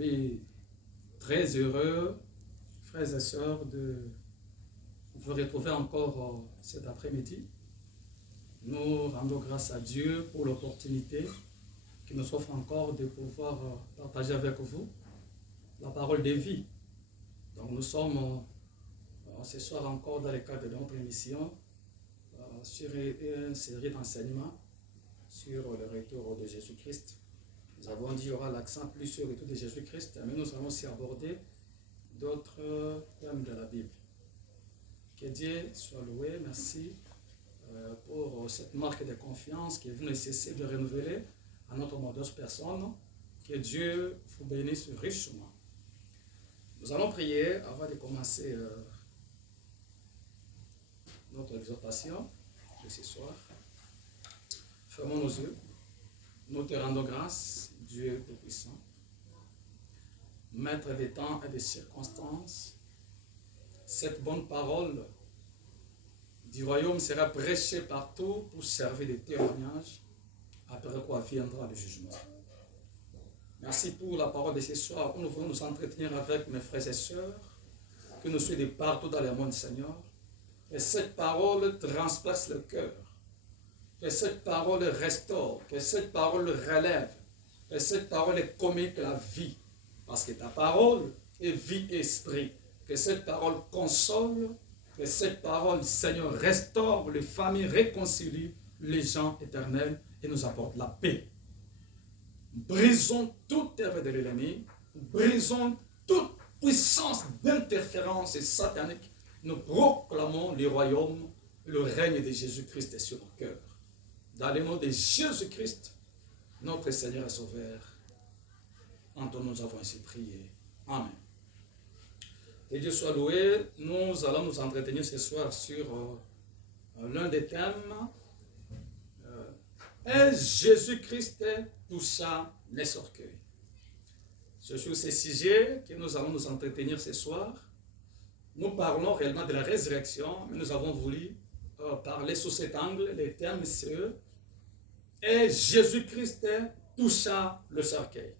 Oui, très heureux, frères et sœurs, de vous retrouver encore cet après-midi. Nous rendons grâce à Dieu pour l'opportunité qui nous offre encore de pouvoir partager avec vous la parole de vie. Donc nous sommes ce soir encore dans le cadre de notre émission sur une série d'enseignements sur le retour de Jésus-Christ. Nous avons dit qu'il y aura l'accent plus sur le retour de Jésus-Christ, mais nous allons aussi aborder d'autres thèmes de la Bible. Que Dieu soit loué, merci pour cette marque de confiance que vous ne cessez de renouveler à notre modeste personne. Que Dieu vous bénisse richement. Nous allons prier avant de commencer notre exhortation de ce soir. Fermons nos yeux. Nous te rendons grâce, Dieu Tout-Puissant, Maître des temps et des circonstances. Cette bonne parole du royaume sera prêchée partout pour servir de témoignage, après quoi viendra le jugement. Merci pour la parole de ce soir où nous voulons nous entretenir avec mes frères et sœurs, que nous soyons de partout dans le monde, Seigneur. Que cette parole transperce le cœur, que cette parole restaure, que cette parole relève, que cette parole communique la vie, parce que ta parole est vie et esprit. Que cette parole console, que cette parole, Seigneur, restaure les familles, réconcilie les gens éternels et nous apporte la paix. Brisons toute œuvre de l'ennemi, brisons toute puissance d'interférence satanique. Nous proclamons le royaume, le règne de Jésus-Christ sur nos cœurs. Dans le nom de Jésus-Christ, notre Seigneur et Sauveur, en ton nom nous avons ainsi prié. Amen. Que Dieu soit loué. Nous allons nous entretenir ce soir sur l'un des thèmes. Et Jésus-Christ toucha les orgueils. C'est sur ce sujet que nous allons nous entretenir ce soir. Nous parlons réellement de la résurrection, mais nous avons voulu parler sous cet angle. Les thèmes, c'est et Jésus-Christ toucha le cercueil.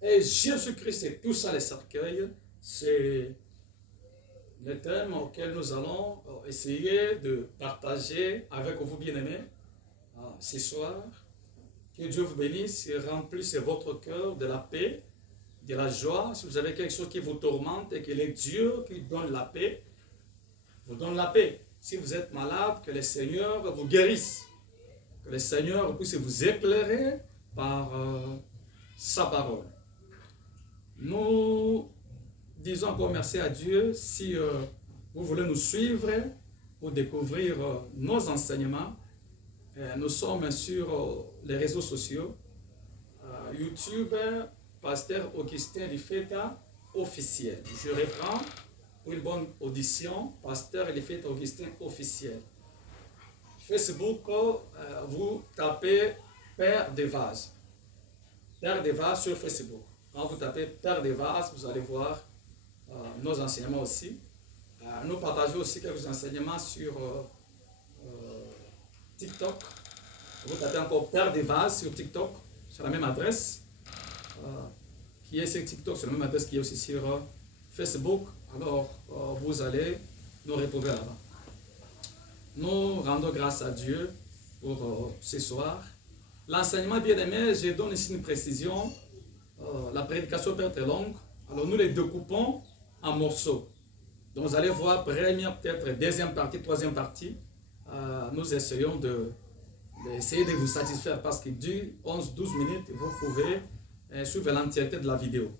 Et Jésus-Christ toucha le cercueil, c'est le thème auquel nous allons essayer de partager avec vous, bien-aimés, ce soir. Que Dieu vous bénisse et remplisse votre cœur de la paix, de la joie. Si vous avez quelque chose qui vous tourmente et que le Dieu qui donne la paix, vous donne la paix. Si vous êtes malade, que le Seigneur vous guérisse. Que le Seigneur puisse vous éclairer par sa parole. Nous disons encore merci à Dieu si vous voulez nous suivre pour découvrir nos enseignements. Nous sommes sur les réseaux sociaux. YouTube, Pasteur Augustin Lifeta officiel. Je reprends pour une bonne audition, Pasteur Lifeta Augustin officiel. Facebook, vous tapez Père des Vases. Père des Vases sur Facebook. Quand vous tapez Père des Vases, vous allez voir nos enseignements aussi. Nous partageons aussi quelques enseignements sur TikTok. Vous tapez encore Père des Vases sur TikTok, sur la même adresse, qui est sur TikTok, sur la même adresse qui est aussi sur Facebook. Alors, vous allez nous retrouver là-bas. Nous rendons grâce à Dieu pour ce soir. L'enseignement bien-aimé, je donne ici une précision. La prédication peut être longue. Alors, nous les découpons en morceaux. Donc, vous allez voir première, peut-être deuxième partie, troisième partie. Nous essayons d'essayer de vous satisfaire parce qu'il dure 11-12 minutes. Vous pouvez suivre l'entièreté de la vidéo.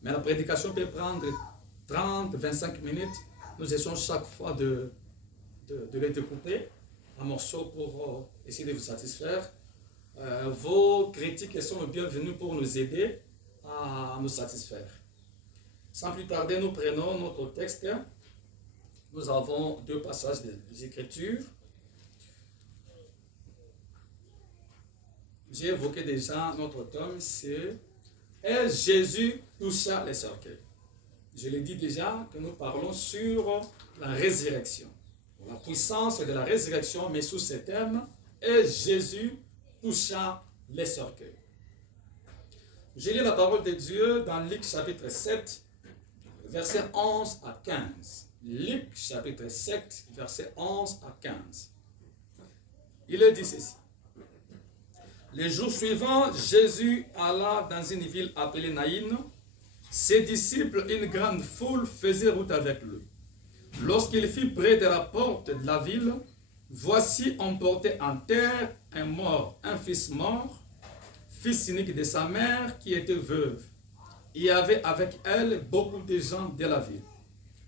Mais la prédication peut prendre 30-25 minutes. Nous essayons chaque fois de les découper en morceaux pour essayer de vous satisfaire. Vos critiques sont bienvenues pour nous aider à nous satisfaire. Sans plus tarder, nous prenons notre texte. Nous avons deux passages des Écritures. J'ai évoqué déjà notre thème, c'est « Et Jésus toucha les cercueils ». Je l'ai dit déjà que nous parlons sur la résurrection. La puissance de la résurrection, mais sous ce thème, « Et Jésus toucha les cercueils ». Je lis la parole de Dieu dans Luc chapitre 7, versets 11 à 15. Luc chapitre 7, versets 11 à 15. Il est dit ceci. Le jour suivant, Jésus alla dans une ville appelée Naïn. Ses disciples, une grande foule, faisaient route avec lui. Lorsqu'il fut près de la porte de la ville, voici on portait en terre un fils mort, fils unique de sa mère qui était veuve. Il y avait avec elle beaucoup de gens de la ville.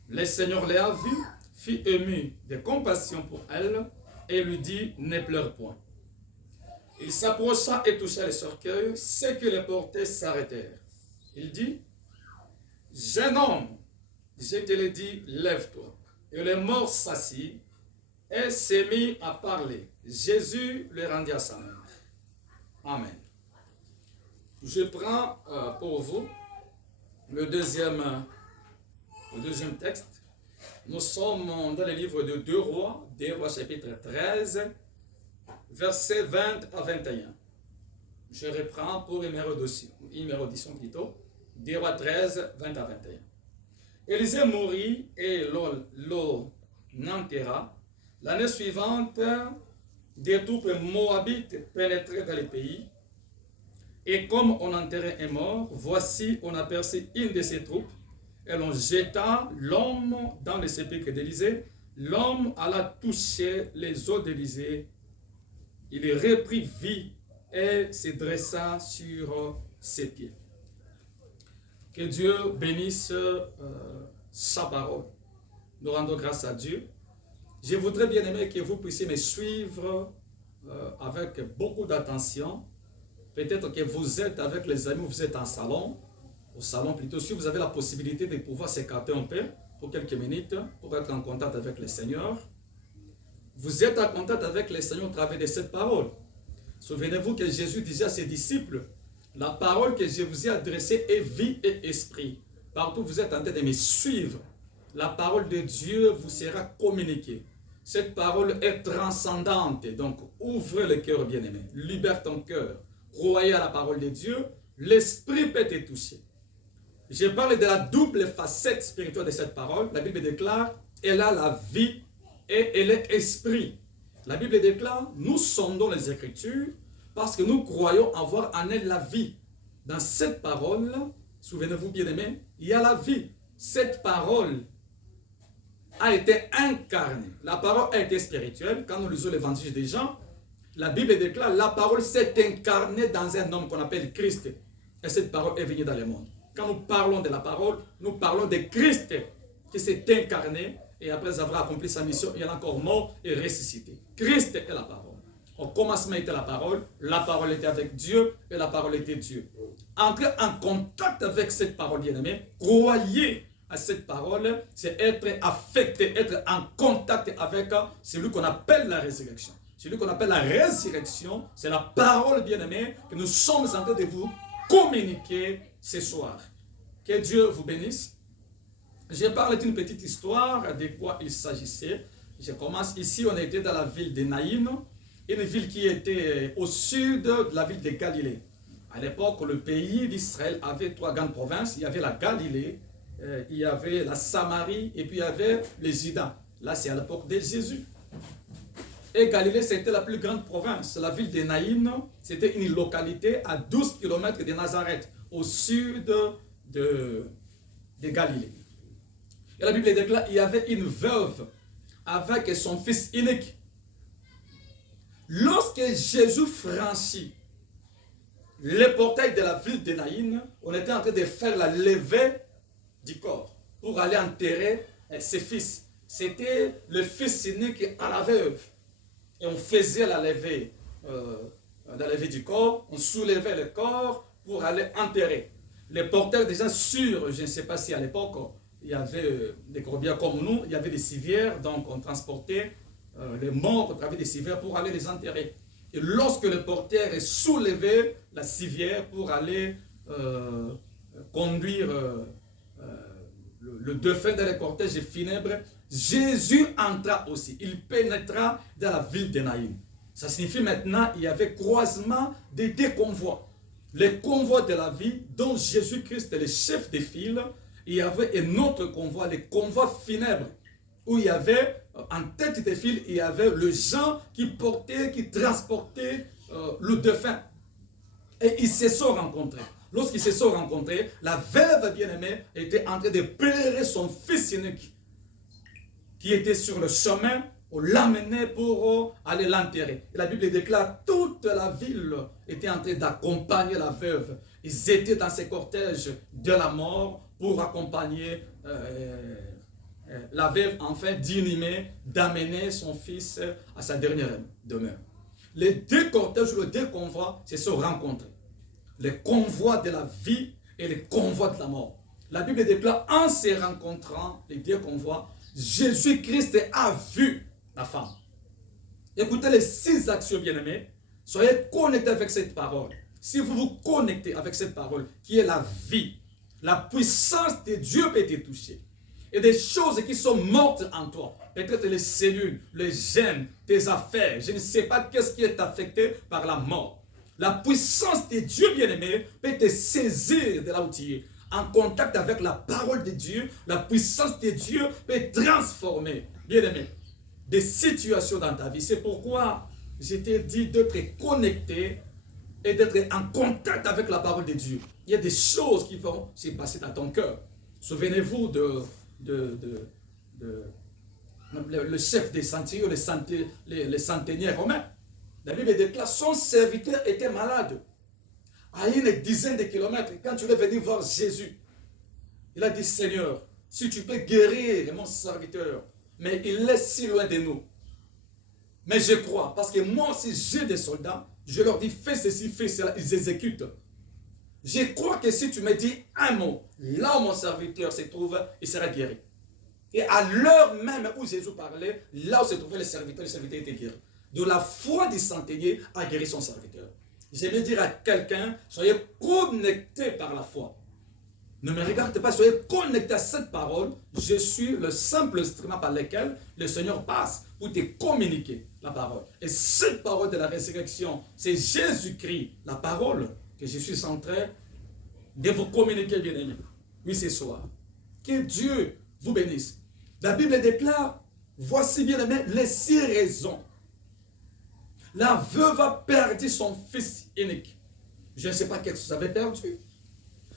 Le Seigneur les a vus, fut ému de compassion pour elle et lui dit, ne pleure point. Il s'approcha et toucha le cercueil, ceux qui le portaient s'arrêtèrent. Il dit, jeune homme, je te le dis, lève-toi. Et le mort s'assit et s'est mis à parler. Jésus le rendit à sa mère. Amen. Je prends pour vous le deuxième texte. Nous sommes dans le livre de 2 Rois chapitre 13, versets 20 à 21. Je reprends pour une érudition plutôt. 2 Rois 13, 20 à 21. Élisée mourit et l'eau n'enterra. L'année suivante, des troupes moabites pénétrèrent dans le pays. Et comme on enterrait un mort, voici on aperçut une de ces troupes. Et l'on jeta l'homme dans le sépulcre d'Élisée. L'homme alla toucher les os d'Élisée. Il reprit vie et se dressa sur ses pieds. Que Dieu bénisse sa parole. Nous rendons grâce à Dieu. Je voudrais bien aimer que vous puissiez me suivre avec beaucoup d'attention. Peut-être que vous êtes avec les amis, vous êtes en salon, au salon plutôt, si vous avez la possibilité de pouvoir s'écarter un peu pour quelques minutes, pour être en contact avec le Seigneur. Vous êtes en contact avec le Seigneur au travers de cette parole. Souvenez-vous que Jésus disait à ses disciples, la parole que je vous ai adressée est vie et esprit. Partout où vous êtes en train de me suivre, la parole de Dieu vous sera communiquée. Cette parole est transcendante, donc ouvre le cœur bien-aimé, libère ton cœur, croyez à la parole de Dieu, l'esprit peut te toucher. Je parle de la double facette spirituelle de cette parole. La Bible déclare, elle a la vie et elle est esprit. La Bible déclare, nous sondons les Écritures parce que nous croyons avoir en elle la vie. Dans cette parole, souvenez-vous bien aimé, il y a la vie. Cette parole a été incarnée. La parole a été spirituelle. Quand nous lisons l'évangile des Jean, la Bible déclare, la parole s'est incarnée dans un homme qu'on appelle Christ. Et cette parole est venue dans le monde. Quand nous parlons de la parole, nous parlons de Christ qui s'est incarné et après avoir accompli sa mission, il est encore mort et ressuscité. Christ est la parole. Au commencement était la parole était avec Dieu et la parole était Dieu. Entrer en contact avec cette parole bien-aimée, croyez à cette parole, c'est être affecté, être en contact avec celui qu'on appelle la résurrection. Celui qu'on appelle la résurrection, c'est la parole bien-aimée que nous sommes en train de vous communiquer ce soir. Que Dieu vous bénisse. Je parle d'une petite histoire de quoi il s'agissait. Je commence ici, on était dans la ville de Naïn, une ville qui était au sud de la ville de Galilée. À l'époque, le pays d'Israël avait 3 grandes provinces. Il y avait la Galilée, il y avait la Samarie et puis il y avait les Juda. Là, c'est à l'époque de Jésus. Et Galilée, c'était la plus grande province. La ville de Naïn, c'était une localité à 12 km de Nazareth, au sud de Galilée. Et la Bible déclare qu'il y avait une veuve avec son fils unique. Lorsque Jésus franchit le portail de la ville de Naïn, on était en train de faire la levée du corps pour aller enterrer ses fils. C'était le fils unique à la veuve. Et on faisait la levée du corps, on soulevait le corps pour aller enterrer. Les porteurs déjà sûrs, je ne sais pas si à l'époque, il y avait des corbières comme nous, il y avait des civières, donc on transportait les morts au travers des civières pour aller les enterrer. Et lorsque le porteur est soulevé la civière pour aller conduire le défunt dans les cortèges funèbres, Jésus entra aussi. Il pénétra dans la ville de Naïn. Ça signifie maintenant qu'il y avait croisement des 2 convois. les convois de la vie dont Jésus-Christ est le chef des files. Il y avait un autre convoi, les convois funèbres, où il y avait, en tête des files, il y avait le gens qui portaient, qui transportaient le défunt. Et ils se sont rencontrés. Lorsqu'ils se sont rencontrés, la veuve bien-aimée était en train de pleurer son fils unique, qui était sur le chemin pour l'amener pour aller l'enterrer. La Bible déclare toute la ville était en train d'accompagner la veuve. Ils étaient dans ces cortèges de la mort pour accompagner la veuve, enfin d'inhumer, d'amener son fils à sa dernière demeure. Les deux cortèges, les deux convois se sont rencontrés. Les convois de la vie et les convois de la mort. La Bible déclare, en se rencontrant, les deux convois, Jésus-Christ a vu la femme. Écoutez les 6 actions bien-aimées. Soyez connectés avec cette parole. Si vous vous connectez avec cette parole, qui est la vie, la puissance de Dieu peut te toucher. Et des choses qui sont mortes en toi. Peut-être les cellules, les gènes, tes affaires. Je ne sais pas qu'est-ce qui est affecté par la mort. La puissance de Dieu bien-aimé peut te saisir de là où tu es. En contact avec la parole de Dieu, la puissance de Dieu peut transformer, bien-aimé, des situations dans ta vie. C'est pourquoi je t'ai dit d'être connecté et d'être en contact avec la parole de Dieu. Il y a des choses qui vont se passer dans ton cœur. Souvenez-vous le chef des centurions, les centeniers romains. La Bible déclare, son serviteur était malade. À une dizaine de kilomètres, quand tu es venu voir Jésus, il a dit, Seigneur, si tu peux guérir mon serviteur, mais il est si loin de nous. Mais je crois, parce que moi aussi j'ai des soldats, je leur dis, fais ceci, fais cela, ils exécutent. Je crois que si tu me dis un mot, là où mon serviteur se trouve, il sera guéri. Et à l'heure même où Jésus parlait, là où se trouvait le serviteur était guéri. De la foi du centenier a guéri son serviteur. Je vais dire à quelqu'un, soyez connectés par la foi. Ne me regardez pas, soyez connectés à cette parole. Je suis le simple instrument par lequel le Seigneur passe pour te communiquer la parole. Et cette parole de la résurrection, c'est Jésus-Christ, la parole que je suis en train de vous communiquer, bien-aimés. Oui, ce soir. Que Dieu vous bénisse. La Bible déclare, voici, bien-aimés, les 6 raisons. La veuve a perdu son fils unique. Je ne sais pas qu'est-ce que vous avez perdu.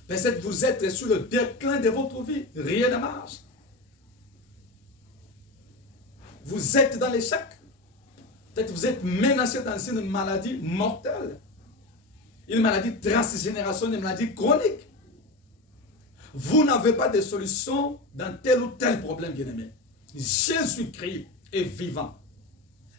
Peut-être que vous êtes sur le déclin de votre vie. Rien ne marche. Vous êtes dans l'échec. Peut-être que vous êtes menacé dans une maladie mortelle. Une maladie transgénérationnelle, une maladie chronique. Vous n'avez pas de solution dans tel ou tel problème, bien-aimé. Jésus-Christ est vivant.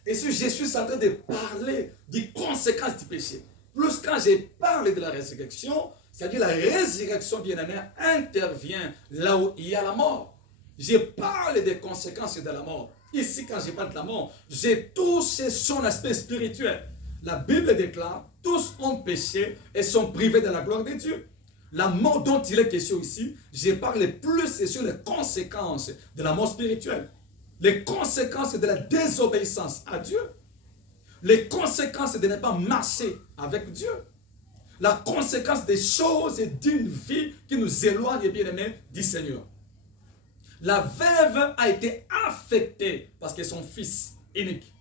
Et si je suis en train de parler des conséquences du péché, plus quand je parle de la résurrection, c'est-à-dire la résurrection, bien-aimé, intervient là où il y a la mort. Je parle des conséquences de la mort. Ici, quand je parle de la mort, j'ai touché son aspect spirituel. La Bible déclare, tous ont péché et sont privés de la gloire de Dieu. La mort dont il est question ici, je parle plus sur les conséquences de la mort spirituelle. Les conséquences de la désobéissance à Dieu. Les conséquences de ne pas marcher avec Dieu. La conséquence des choses et d'une vie qui nous éloigne, bien aimé, du Seigneur. La veuve a été affectée parce que son fils unique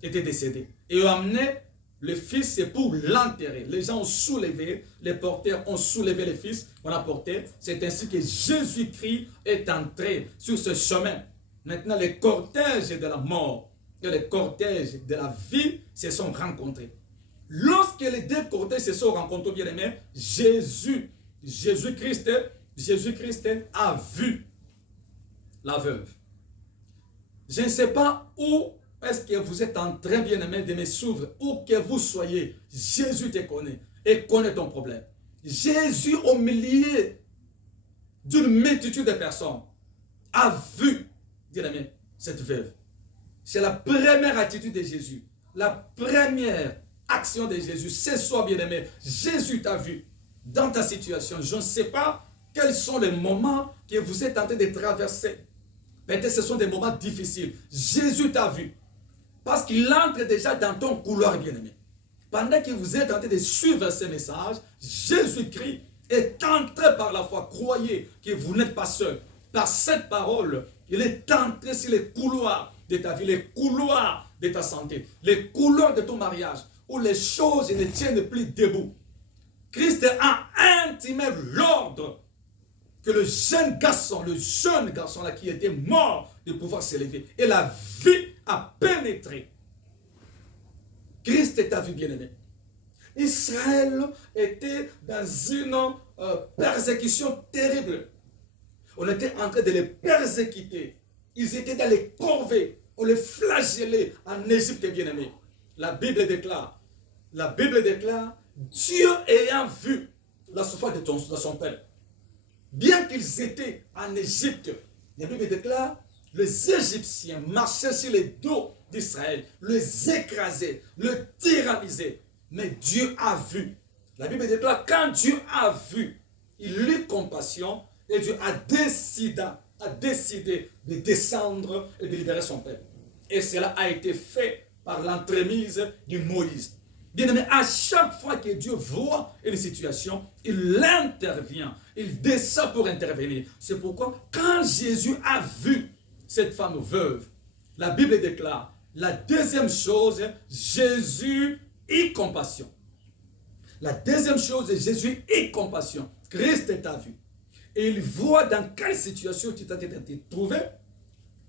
était décédé. Et ont amené le fils pour l'enterrer. Les gens ont soulevé, les porteurs ont soulevé le fils, on l'a porté. C'est ainsi que Jésus-Christ est entré sur ce chemin. Maintenant, les cortèges de la mort et les cortèges de la vie se sont rencontrés. Lorsque les 2 cortèges se sont rencontrés, bien aimés, Jésus-Christ a vu la veuve. Je ne sais pas où est-ce que vous êtes en train, bien aimé, de me suivre, où que vous soyez. Jésus te connaît et connaît ton problème. Jésus, au milieu d'une multitude de personnes, a vu, bien aimé, cette veuve. C'est la première attitude de Jésus. La première action de Jésus. Ce soir, bien aimé, Jésus t'a vu dans ta situation. Je ne sais pas quels sont les moments que vous êtes en train de traverser. Peut-être que ce sont des moments difficiles. Jésus t'a vu. Parce qu'il entre déjà dans ton couloir, bien aimé. pendant que vous êtes en train de suivre ce message, Jésus-Christ est entré par la foi. Croyez que vous n'êtes pas seul. Par cette parole, il est entré sur les couloirs de ta vie, les couloirs de ta santé, les couloirs de ton mariage, où les choses ne tiennent plus debout. Christ a intimé l'ordre que le jeune garçon là qui était mort, de pouvoir s'élever. Et la vie a pénétré. Christ est ta vie, bien-aimé. Israël était dans une persécution terrible. On était en train de les persécuter. Ils étaient dans les corvées. On les flagellait en Égypte, bien-aimé. La Bible déclare, Dieu ayant vu la souffrance de son peuple, bien qu'ils étaient en Égypte, la Bible déclare, les Égyptiens marchaient sur les dos d'Israël, les écrasaient, le tyrannisaient. Mais Dieu a vu. La Bible déclare, quand Dieu a vu, il eut compassion et Dieu a décidé de descendre et de libérer son peuple. Et cela a été fait par l'entremise de Moïse. Bien-aimé, à chaque fois que Dieu voit une situation, il intervient. Il descend pour intervenir. C'est pourquoi, quand Jésus a vu cette femme veuve, la Bible déclare, la deuxième chose, Jésus eut compassion. La deuxième chose, Jésus eut compassion. Christ t'a vu. Et il voit dans quelle situation tu es en train de te trouver.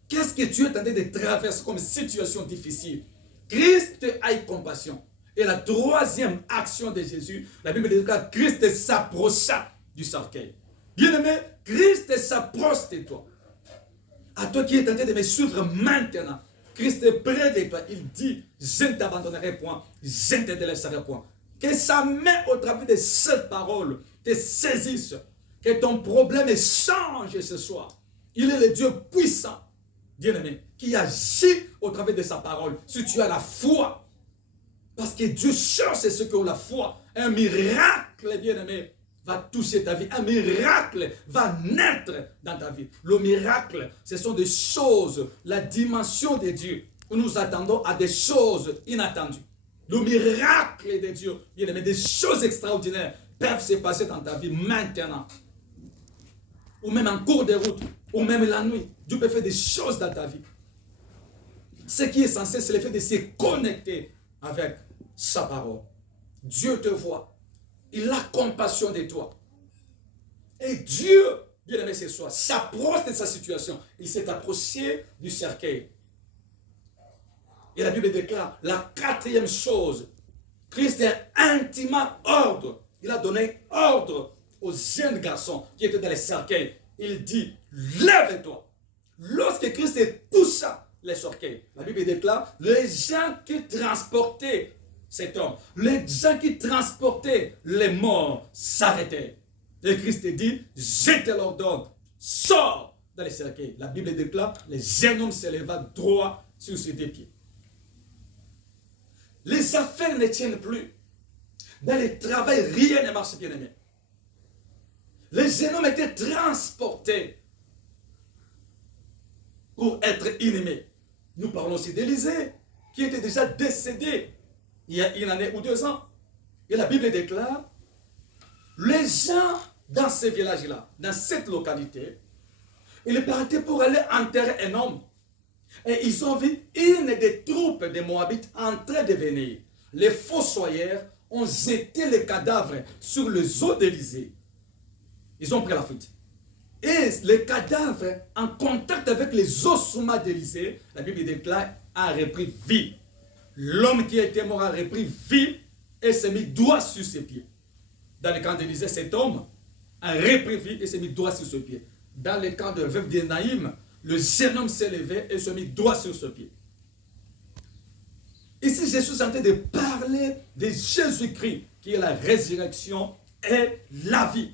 Qu'est-ce que tu es en train de traverser comme situation difficile. Christ a eu compassion. Et la troisième action de Jésus, la Bible dit que Christ s'approcha du cercueil. Bien-aimé, Christ s'approche de toi. À toi qui es en train de me suivre maintenant, Christ est près de toi. Il dit, je ne t'abandonnerai point, je ne te délaisserai point. Que sa main au travers de cette parole te saisisse. Que ton problème change ce soir. Il est le Dieu puissant, bien-aimé, qui agit au travers de sa parole. Si tu as la foi, parce que Dieu cherche ceux qui ont la foi. Un miracle, bien-aimé, va toucher ta vie. Un miracle va naître dans ta vie. Le miracle, ce sont des choses, la dimension de Dieu, où nous attendons à des choses inattendues. Le miracle de Dieu, bien-aimé, des choses extraordinaires peuvent se passer dans ta vie maintenant. Ou même en cours de route, ou même la nuit. Dieu peut faire des choses dans ta vie. Ce qui est censé, c'est le fait de se connecter avec sa parole. Dieu te voit. Il a compassion de toi. Et Dieu, bien aimé ce soir, s'approche de sa situation. Il s'est approché du cercueil. Et la Bible déclare, la quatrième chose, Christ est intimement ordre. Il a donné ordre aux jeunes garçons qui étaient dans le cercueil. Il dit, lève-toi. Lorsque Christ toucha les cercueils, la Bible déclare, les gens qui transportaient cet homme, les gens qui transportaient les morts s'arrêtaient. Et Christ dit, je te l'ordonne, sors dans les cercueils. La Bible déclare, les jeunes hommes se leva droit sur ses deux pieds. Les affaires ne tiennent plus. Dans le travail, rien ne marche, bien aimé. Les jeunes hommes étaient transportés pour être inhumés. Nous parlons aussi d'Élisée, qui était déjà décédé il y a une année ou 2 ans. Et la Bible déclare, les gens dans ce village-là, dans cette localité, ils partaient pour aller enterrer un homme. Et ils ont vu une des troupes des Moabites en train de venir. Les fossoyeurs ont jeté les cadavres sur les eaux d'Élysée. Ils ont pris la fuite. Et les cadavres, en contact avec les ossements d'Élysée, la Bible déclare, a repris vie. L'homme qui était mort a repris vie et s'est mis droit sur ses pieds. Dans le camp d'Élysée, cet homme a repris vie et s'est mis droit sur ses pieds. Dans le camp de veuve de Naïm, le jeune homme s'est levé et s'est mis droit sur ses pieds. Ici, je suis en train de parler de Jésus-Christ, qui est la résurrection et la vie.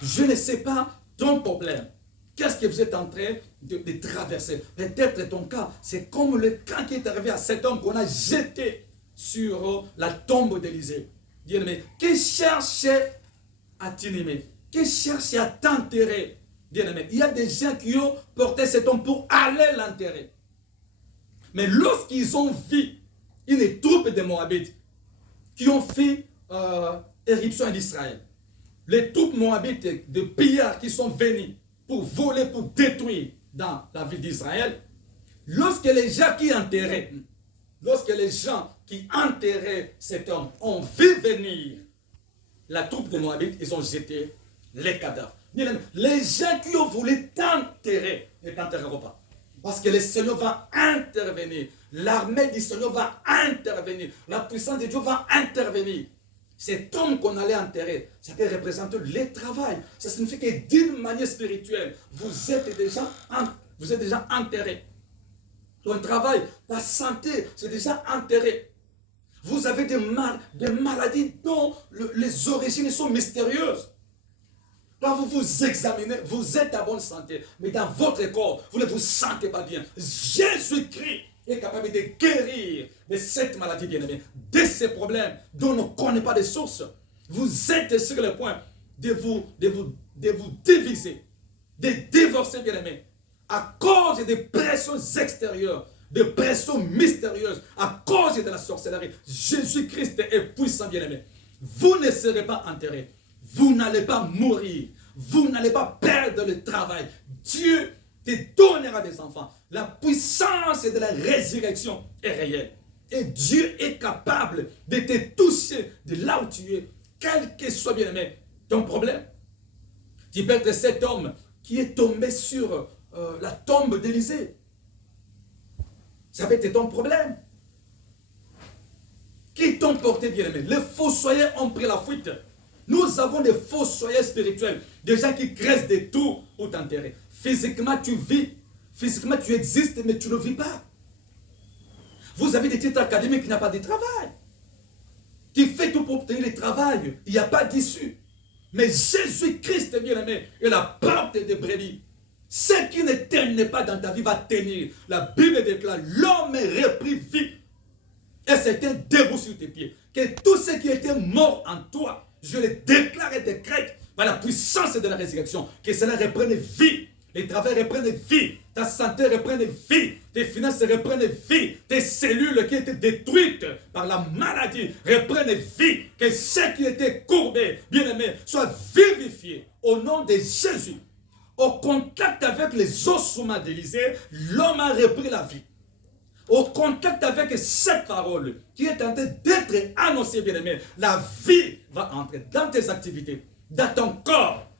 Je ne sais pas ton problème. Qu'est-ce que vous êtes en train de traverser? Peut-être ton cas, c'est comme le cas qui est arrivé à cet homme qu'on a jeté sur la tombe d'Élysée. Bien-aimé, qui cherchait à t'inhumer, qui cherchait à t'enterrer. Bien-aimé, il y a des gens qui ont porté cet homme pour aller l'enterrer. Mais lorsqu'ils ont vu une troupe de Moabites qui ont fait éruption en Israël. Les troupes moabites de pillards qui sont venus pour voler, pour détruire dans la ville d'Israël. Lorsque les gens qui enterraient, cet homme ont vu venir la troupe de Moabites, ils ont jeté les cadavres. Les gens qui ont voulu t'enterrer ne t'enterreront pas. Parce que le Seigneur va intervenir. L'armée du Seigneur va intervenir. La puissance de Dieu va intervenir. Cet homme qu'on allait enterrer, ça peut représenter le travail. Ça signifie que d'une manière spirituelle, vous êtes déjà enterré. Ton travail, ta santé, c'est déjà enterré. Vous avez des maladies dont les origines sont mystérieuses. Quand vous vous examinez, vous êtes à bonne santé, mais dans votre corps, vous ne vous sentez pas bien. Jésus-Christ est capable de guérir de cette maladie, bien-aimée, de ces problèmes dont on ne connaît pas de source. Vous êtes sur le point de vous diviser, de divorcer, bien-aimé, à cause des pressions extérieures, des pressions mystérieuses, à cause de la sorcellerie. Jésus-Christ est puissant, bien-aimé. Vous ne serez pas enterrés. Vous n'allez pas mourir. Vous n'allez pas perdre le travail. Dieu te donnera des enfants. La puissance de la résurrection est réelle. Et Dieu est capable de te toucher de là où tu es, quel que soit, bien-aimé, ton problème. Tu peux être cet homme qui est tombé sur la tombe d'Élisée. Ça peut être ton problème. Qui t'ont porté, bien-aimé? Les fossoyeurs ont pris la fuite. Nous avons des fossoyeurs spirituels, des gens qui graissent des tours pour t'enterrer. Physiquement, tu vis. Physiquement, tu existes, mais tu ne vis pas. Vous avez des titres académiques qui n'ont pas de travail. Tu fais tout pour obtenir le travail. Il n'y a pas d'issue. Mais Jésus-Christ, bien-aimé, est la porte des brebis. Ce qui ne tenait pas dans ta vie va tenir. La Bible déclare, l'homme est repris vie. Et c'était debout sur tes pieds. Que tout ce qui était mort en toi, je le déclare et décrète par la puissance de la résurrection. Que cela reprenne vie. Les travaux reprennent vie. Ta santé reprenne vie. Tes finances reprennent vie. Tes cellules qui étaient détruites par la maladie reprennent vie. Que ce qui était courbé, bien-aimé, soit vivifié au nom de Jésus. Au contact avec les ossements d'Élisée, l'homme a repris la vie. Au contact avec cette parole qui est en train d'être annoncée, bien-aimé, la vie va entrer dans tes activités, dans ton corps,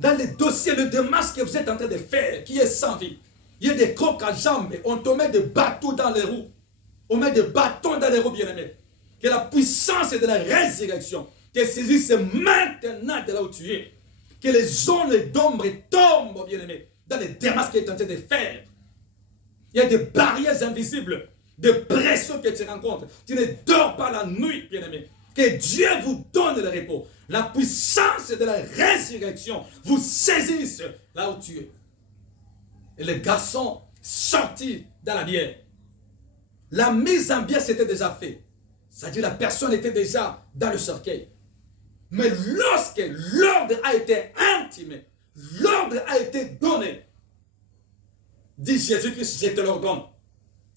dans les dossiers, le démarche que vous êtes en train de faire, qui est sans vie. Il y a des crocs à jambes, on te met des bâtons dans les roues. On met des bâtons dans les roues, bien-aimé. Que la puissance de la résurrection te saisisse maintenant de là où tu es. Que les zones d'ombre tombent, bien-aimé, dans les démarches que tu es en train de faire. Il y a des barrières invisibles, des pressions que tu rencontres. Tu ne dors pas la nuit, bien-aimé. Que Dieu vous donne le repos. La puissance de la résurrection vous saisisse là où tu es. Et le garçon sortit dans la bière. La mise en bière s'était déjà faite. C'est-à-dire la personne était déjà dans le cercueil. Mais lorsque l'ordre a été intimé, l'ordre a été donné, dit Jésus-Christ, je te l'ordonne,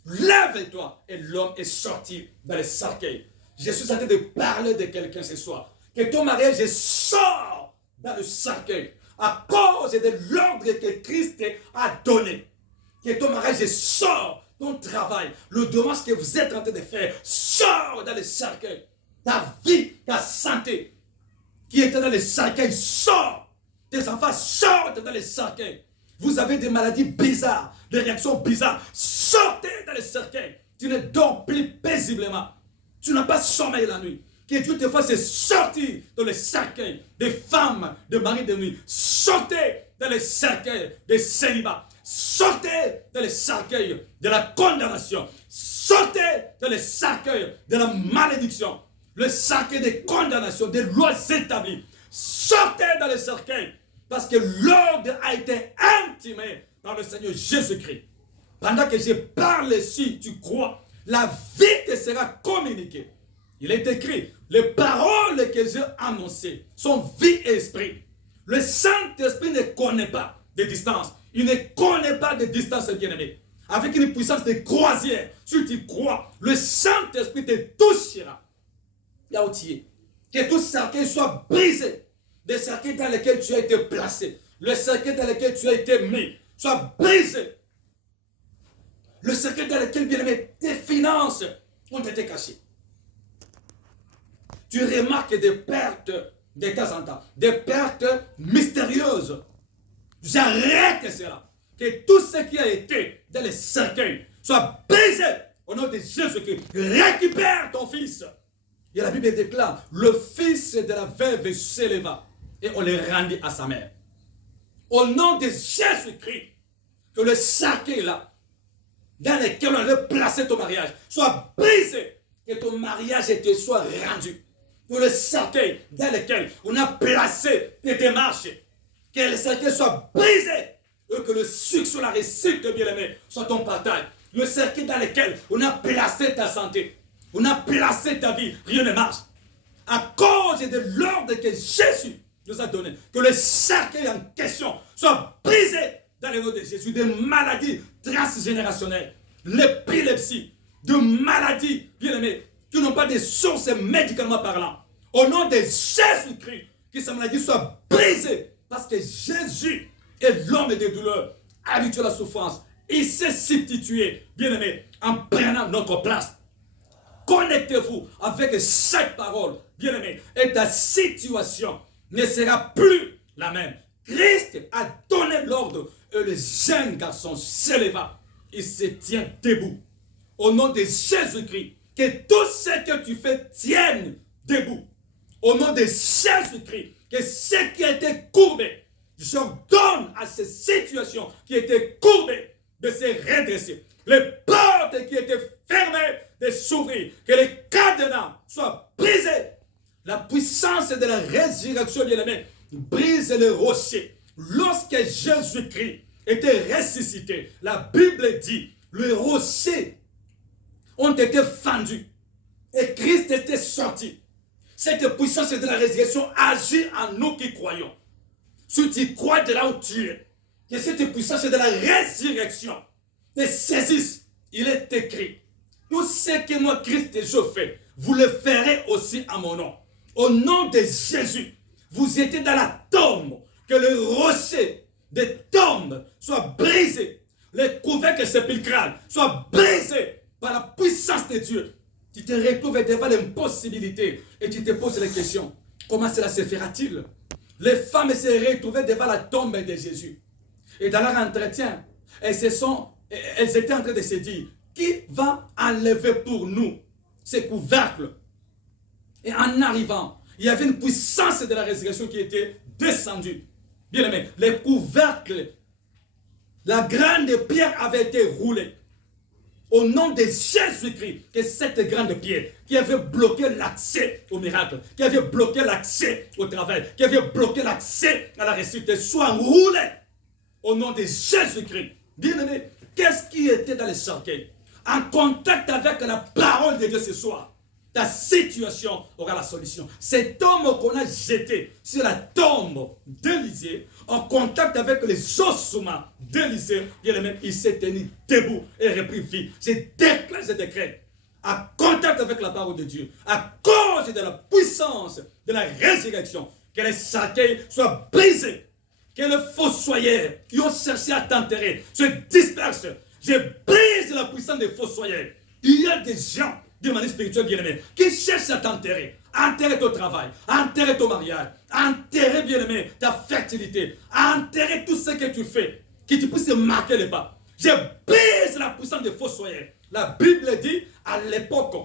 lève-toi. Et l'homme est sorti dans le cercueil. Je suis en train de parler de quelqu'un ce soir. Que ton mariage sort dans le cercueil à cause de l'ordre que Christ a donné. Que ton mariage sort, ton travail, le dommage que vous êtes en train de faire, sort dans le cercueil. Ta vie, ta santé, qui était dans les cercueils, sort. Tes enfants sortent dans les cercueils. Vous avez des maladies bizarres, des réactions bizarres. Sortez dans les cercueils. Tu ne dors plus paisiblement. Tu n'as pas sommeil la nuit. Que Dieu te fasse sortir dans les cercueils des femmes, des maris de nuit. Sortez dans les cercueils des célibats. Sortez dans les cercueils de la condamnation. Sortez dans les cercueils de la malédiction. Le cercueil des condamnations, des lois établies. Sortez dans les cercueils. Parce que l'ordre a été intimé par le Seigneur Jésus-Christ. Pendant que je parle, si tu crois, la vie te sera communiquée. Il est écrit, les paroles que j'ai annoncées sont vie et esprit. Le Saint-Esprit ne connaît pas de distance. Il ne connaît pas de distance, bien-aimé. Avec une puissance de croisière, si tu crois, le Saint-Esprit te touchera. là où tu es. Que tout cercueil soit brisé. Des cercueils dans lesquels tu as été placé. Le cercueil dans lequel tu as été mis soit brisé. Le cercueil dans lequel, bien aimé, tes finances ont été cachées. Tu remarques des pertes de temps en temps. Des pertes mystérieuses. J'arrête cela. Que tout ce qui a été dans les cercueils soit brisé au nom de Jésus-Christ. Récupère ton fils. Et la Bible déclare, le fils de la veuve s'éleva et on le rendit à sa mère. Au nom de Jésus-Christ, que le cercueil là, dans lequel on avait placé ton mariage, soit brisé, que ton mariage te soit rendu. Que le cercueil dans lequel on a placé tes démarches, que le cercueil soit brisé, et que le succès, la réussite, bien-aimé, soit ton partage. Le cercueil dans lequel on a placé ta santé, on a placé ta vie, rien ne marche. À cause de l'ordre que Jésus nous a donné, que le cercueil en question soit brisé dans le nom de Jésus, des maladies transgénérationnelles, l'épilepsie, de maladies, bien aimées, qui n'ont pas de sources médicalement parlant. Au nom de Jésus-Christ, que cette maladie soit brisée, parce que Jésus est l'homme des douleurs, habitué à la souffrance. Il s'est substitué, bien aimé, en prenant notre place. Connectez-vous avec cette parole, bien aimé, et ta situation ne sera plus la même. Christ a donné l'ordre et le jeune garçon s'éleva. Il se tient debout. Au nom de Jésus-Christ, que tout ce que tu fais tienne debout. Au nom de Jésus-Christ, que ce qui a été courbé, j'ordonne à ces situations qui étaient courbées de se redresser. Les portes qui étaient fermées de s'ouvrir. Que les cadenas soient brisés. La puissance de la résurrection, bien-aimé, brise les rochers. Lorsque Jésus-Christ était ressuscité, la Bible dit, les rochers ont été fendus et Christ était sorti. Cette puissance de la résurrection agit en nous qui croyons. Si tu crois de là où tu es, que cette puissance de la résurrection te saisisse, il est écrit, tout ce que moi Christ je fais, vous le ferez aussi à mon nom. Au nom de Jésus, vous étiez dans la tombe, que le rocher des tombes soit brisé, les couvercles sépulcrales soient brisés par la puissance de Dieu. Tu te retrouves devant l'impossibilité et tu te poses la question, comment cela se fera-t-il? Les femmes se retrouvaient devant la tombe de Jésus. Et dans leur entretien, elles étaient en train de se dire, qui va enlever pour nous ces couvercles? Et en arrivant, il y avait une puissance de la résurrection qui était descendue. Bien aimé, les couvercles, la grande pierre avait été roulée. Au nom de Jésus-Christ, que cette grande pierre qui avait bloqué l'accès au miracle, qui avait bloqué l'accès au travail, qui avait bloqué l'accès à la réussite, soit roulée. Au nom de Jésus-Christ. Bien aimé, qu'est-ce qui était dans les cercueils? En contact avec la parole de Dieu ce soir, ta situation aura la solution. Cet homme qu'on a jeté sur la tombe d'Élisée, en contact avec les ossements d'Élisée, il s'est tenu debout et repris vie. Je déclare ce décret. À contact avec la parole de Dieu, à cause de la puissance de la résurrection, que les cercueils soient brisés, que les fossoyeurs qui ont cherché à t'enterrer se dispersent. Je brise la puissance des fossoyeurs. Il y a des gens, de manière spirituelle bien-aimée, qui cherchent à t'enterrer. Enterrer ton travail, enterrer ton mariage, enterrer bien-aimé ta fertilité, enterrer tout ce que tu fais, que tu puisses marquer les pas. Je brise la puissance des fossoyeurs. La Bible dit, à l'époque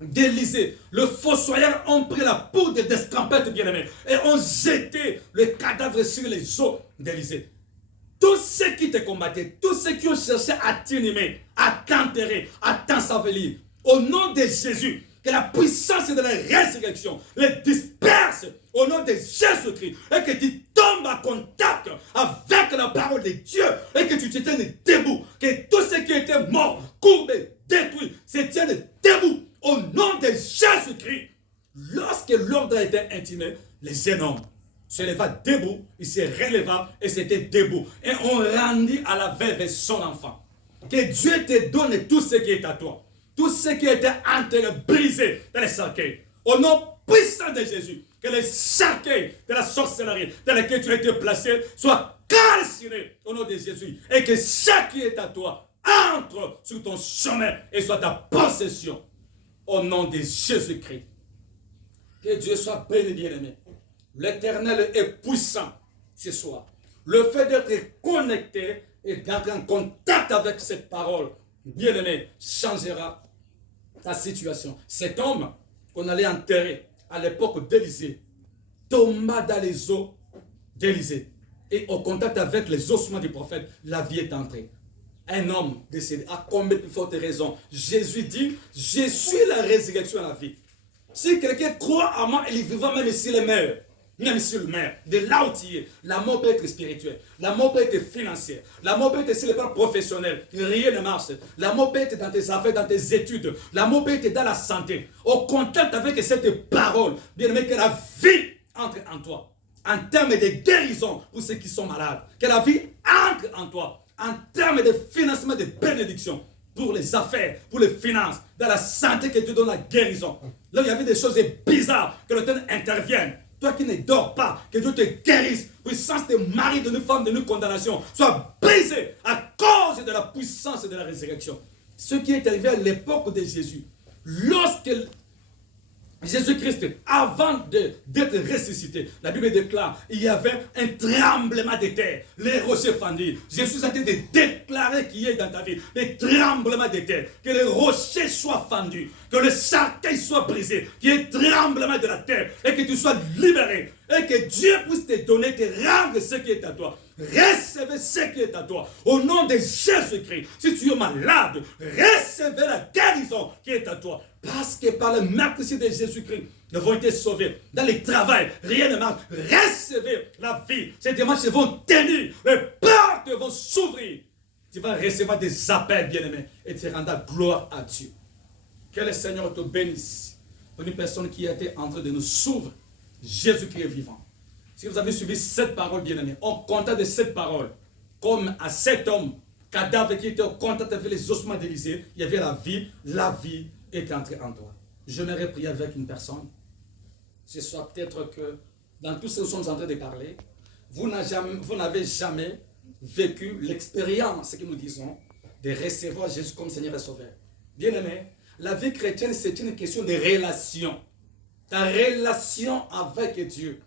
d'Élisée, les fossoyeurs ont pris la poudre d'escampette bien-aimée et ont jeté le cadavre sur les os d'Élisée. Tous ceux qui te combattaient, tous ceux qui ont cherché à t'inhumer, à t'enterrer, à t'ensevelir, au nom de Jésus, que la puissance de la résurrection les disperse au nom de Jésus-Christ et que tu tombes en contact avec la parole de Dieu et que tu te tiennes debout, que tout ce qui était mort, courbé, détruit, se tienne debout au nom de Jésus-Christ. Lorsque l'ordre a été intimé, les jeunes hommes se leva debout, il se releva et c'était debout. Et on rendit à la veuve son enfant. Que Dieu te donne tout ce qui est à toi. Tout ce qui était enterré, brisé dans les cercueils, Au nom puissant de Jésus, que les cercueils de la sorcellerie dans lesquels tu as été placé soient calcinés au nom de Jésus. Et que ce qui est à toi entre sur ton chemin et soit ta possession. Au nom de Jésus-Christ. Que Dieu soit béni, bien-aimé. L'Éternel est puissant ce soir. Le fait d'être connecté et d'être en contact avec cette parole, bien-aimé, changera ta situation. Cet homme qu'on allait enterrer à l'époque d'Élisée tomba dans les eaux d'Élisée. Et au contact avec les ossements du prophète, la vie est entrée. Un homme décédé, à combien de fortes raisons. Jésus dit, je suis la résurrection et la vie. Si quelqu'un croit en moi, il vivra même s'il est meurt. Même s'il meurt. De là où tu es. La mort peut être spirituelle. La mort peut être financière. La mort peut être sur le plan professionnel. Rien ne marche. La mort peut être dans tes affaires, dans tes études. La mort peut être dans la santé. Au contact avec cette parole, bien aimé, que la vie entre en toi. En termes de guérison pour ceux qui sont malades. Que la vie entre en toi. En termes de financement, de bénédiction. Pour les affaires, pour les finances, dans la santé que Dieu donne la guérison. Là, il y avait des choses bizarres, que le Seigneur intervienne. Toi qui ne dors pas, que Dieu te guérisse. Puissance de mari, de femme, de condamnation, soit brisée à cause de la puissance de la résurrection. Ce qui est arrivé à l'époque de Jésus, lorsque Jésus-Christ, avant d'être ressuscité, la Bible déclare, il y avait un tremblement de terre, les rochers fendus. Jésus a été de déclarer qu'il y ait dans ta vie des tremblements de terre, que les rochers soient fendus, que le cercueil soit brisé, qu'il y ait tremblement de la terre et que tu sois libéré. Et que Dieu puisse te donner, te rendre ce qui est à toi. Recevez ce qui est à toi. Au nom de Jésus-Christ. Si tu es malade, recevez la guérison qui est à toi. Parce que par le merci de Jésus-Christ, nous avons été sauvés. Dans le travail, rien ne marche. Recevez la vie. Ces démarches vont tenir. Les portes vont s'ouvrir. Tu vas recevoir des appels, bien-aimés. Et tu rendras gloire à Dieu. Que le Seigneur te bénisse. Pour une personne qui a été en train de nous s'ouvrir. Jésus-Christ est vivant. Si vous avez suivi cette parole, bien-aimé, on contact de cette parole, comme à cet homme, cadavre qui était en contact avec les ossements d'Élisée, il y avait la vie est entrée en toi. J'aimerais prier avec une personne. Ce soit peut-être que dans tout ce que nous sommes en train de parler, vous n'avez jamais vécu l'expérience, ce que nous disons, de recevoir Jésus comme Seigneur et Sauveur. Bien-aimé, la vie chrétienne, c'est une question de relation. Ta relation avec Dieu.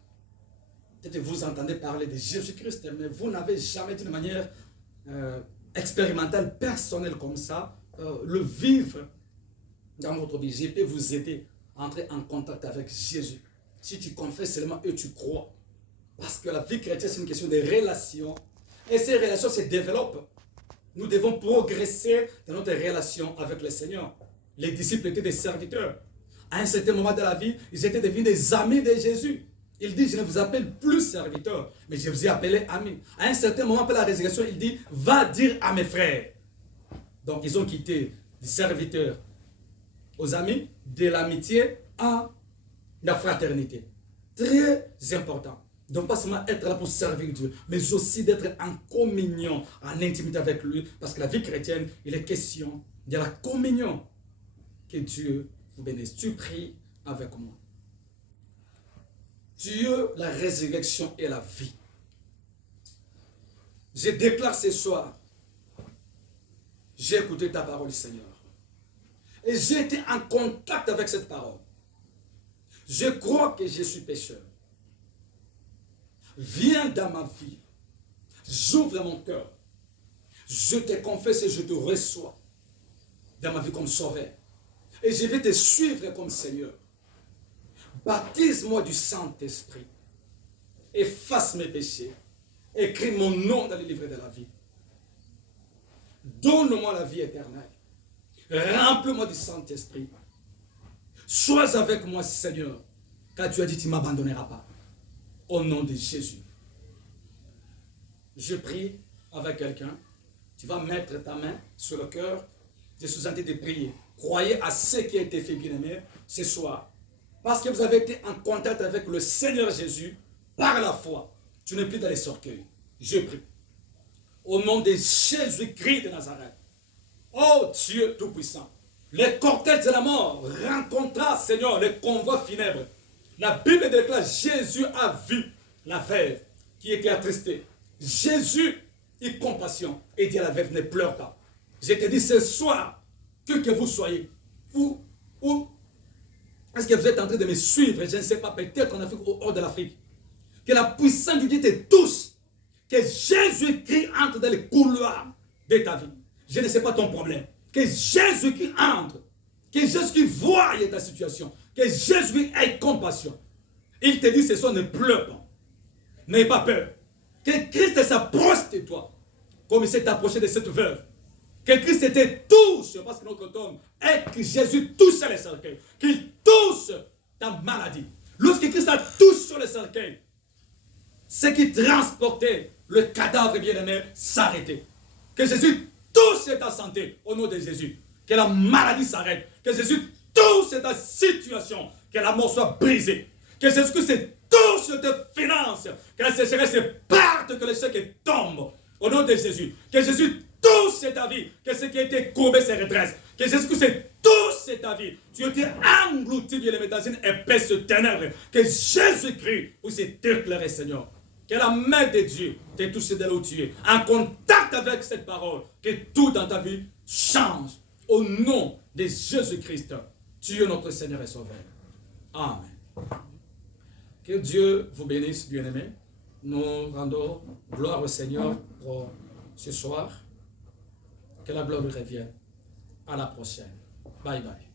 Peut-être vous entendez parler de Jésus-Christ, mais vous n'avez jamais d'une manière expérimentale, personnelle comme ça, le vivre dans votre vie. Je peux vous aider à entrer en contact avec Jésus. Si tu confesses seulement et tu crois. Parce que la vie chrétienne, c'est une question de relations. Et ces relations se développent. Nous devons progresser dans notre relation avec le Seigneur. Les disciples étaient des serviteurs. À un certain moment de la vie, ils étaient devenus des amis de Jésus. Il dit, je ne vous appelle plus serviteurs, mais je vous ai appelé amis. À un certain moment, après la résurrection, il dit, va dire à mes frères. Donc, ils ont quitté des serviteurs aux amis, de l'amitié à la fraternité. Très important. Donc, pas seulement être là pour servir Dieu, mais aussi d'être en communion, en intimité avec lui. Parce que la vie chrétienne, il est question de la communion. Que Dieu vous bénisse. Tu pries avec moi. Dieu, la résurrection et la vie. Je déclare ce soir, j'ai écouté ta parole, Seigneur. Et j'ai été en contact avec cette parole. Je crois que je suis pécheur. Viens dans ma vie. J'ouvre mon cœur. Je te confesse et je te reçois dans ma vie comme sauveur. Et je vais te suivre comme Seigneur. Baptise-moi du Saint-Esprit. Efface mes péchés. Écris mon nom dans le livre de la vie. Donne-moi la vie éternelle. Remplis-moi du Saint-Esprit. Sois avec moi, Seigneur. Car tu as dit, tu ne m'abandonneras pas. Au nom de Jésus. Je prie avec quelqu'un. Tu vas mettre ta main sur le cœur. Je suis en train de prier. Croyez à ce qui a été fait, bien-aimé, ce soir. Parce que vous avez été en contact avec le Seigneur Jésus par la foi. Tu n'es plus dans les orgueils. Je prie. Au nom de Jésus-Christ de Nazareth. Oh Dieu Tout-Puissant. les cortèges de la mort rencontra, Seigneur, les convois funèbres. La Bible déclare Jésus a vu la veuve qui était attristée. Jésus eut compassion et dit à la veuve, ne pleure pas. Je te dis ce soir, que vous soyez, ou est-ce que vous êtes en train de me suivre? Je ne sais pas, peut-être en Afrique ou hors de l'Afrique. Que la puissance de Dieu te touche. Que Jésus-Christ entre dans les couloirs de ta vie. Je ne sais pas ton problème. Que Jésus-Christ entre. Que Jésus-Christ voie ta situation. Que Jésus ait compassion. Il te dit ce soir, ne pleure pas. N'aie pas peur. Que Christ s'approche de toi. Comme il s'est approché de cette veuve. Que Christ te touche. Parce que notre tome est que Jésus touche les cercueils. Qu'il touche ta maladie. Lorsque Christ touche sur les cercueils, ce qui transportait le cadavre bien-aimé s'arrêtait. Que Jésus touche ta santé au nom de Jésus. Que la maladie s'arrête. Que Jésus touche ta situation. Que la mort soit brisée. Que Jésus touche tes finances. Que la sécheresse parte, que les chèques tombent au nom de Jésus. Que Jésus touche ta vie. Que ce qui a été courbé se redresse. Que Jésus touche ta vie. Tu as été englouti bien-aimé dans une épaisse ténèbre. Que Jésus-Christ puisse t'éclairer, Seigneur. Que la main de Dieu t'ait touché de là où tu es. En contact avec cette parole. Que tout dans ta vie change. Au nom de Jésus-Christ. Tu es notre Seigneur et Sauveur. Amen. Que Dieu vous bénisse, bien-aimés. Nous rendons gloire au Seigneur pour ce soir. Que la gloire lui revienne. À la prochaine. Bye bye.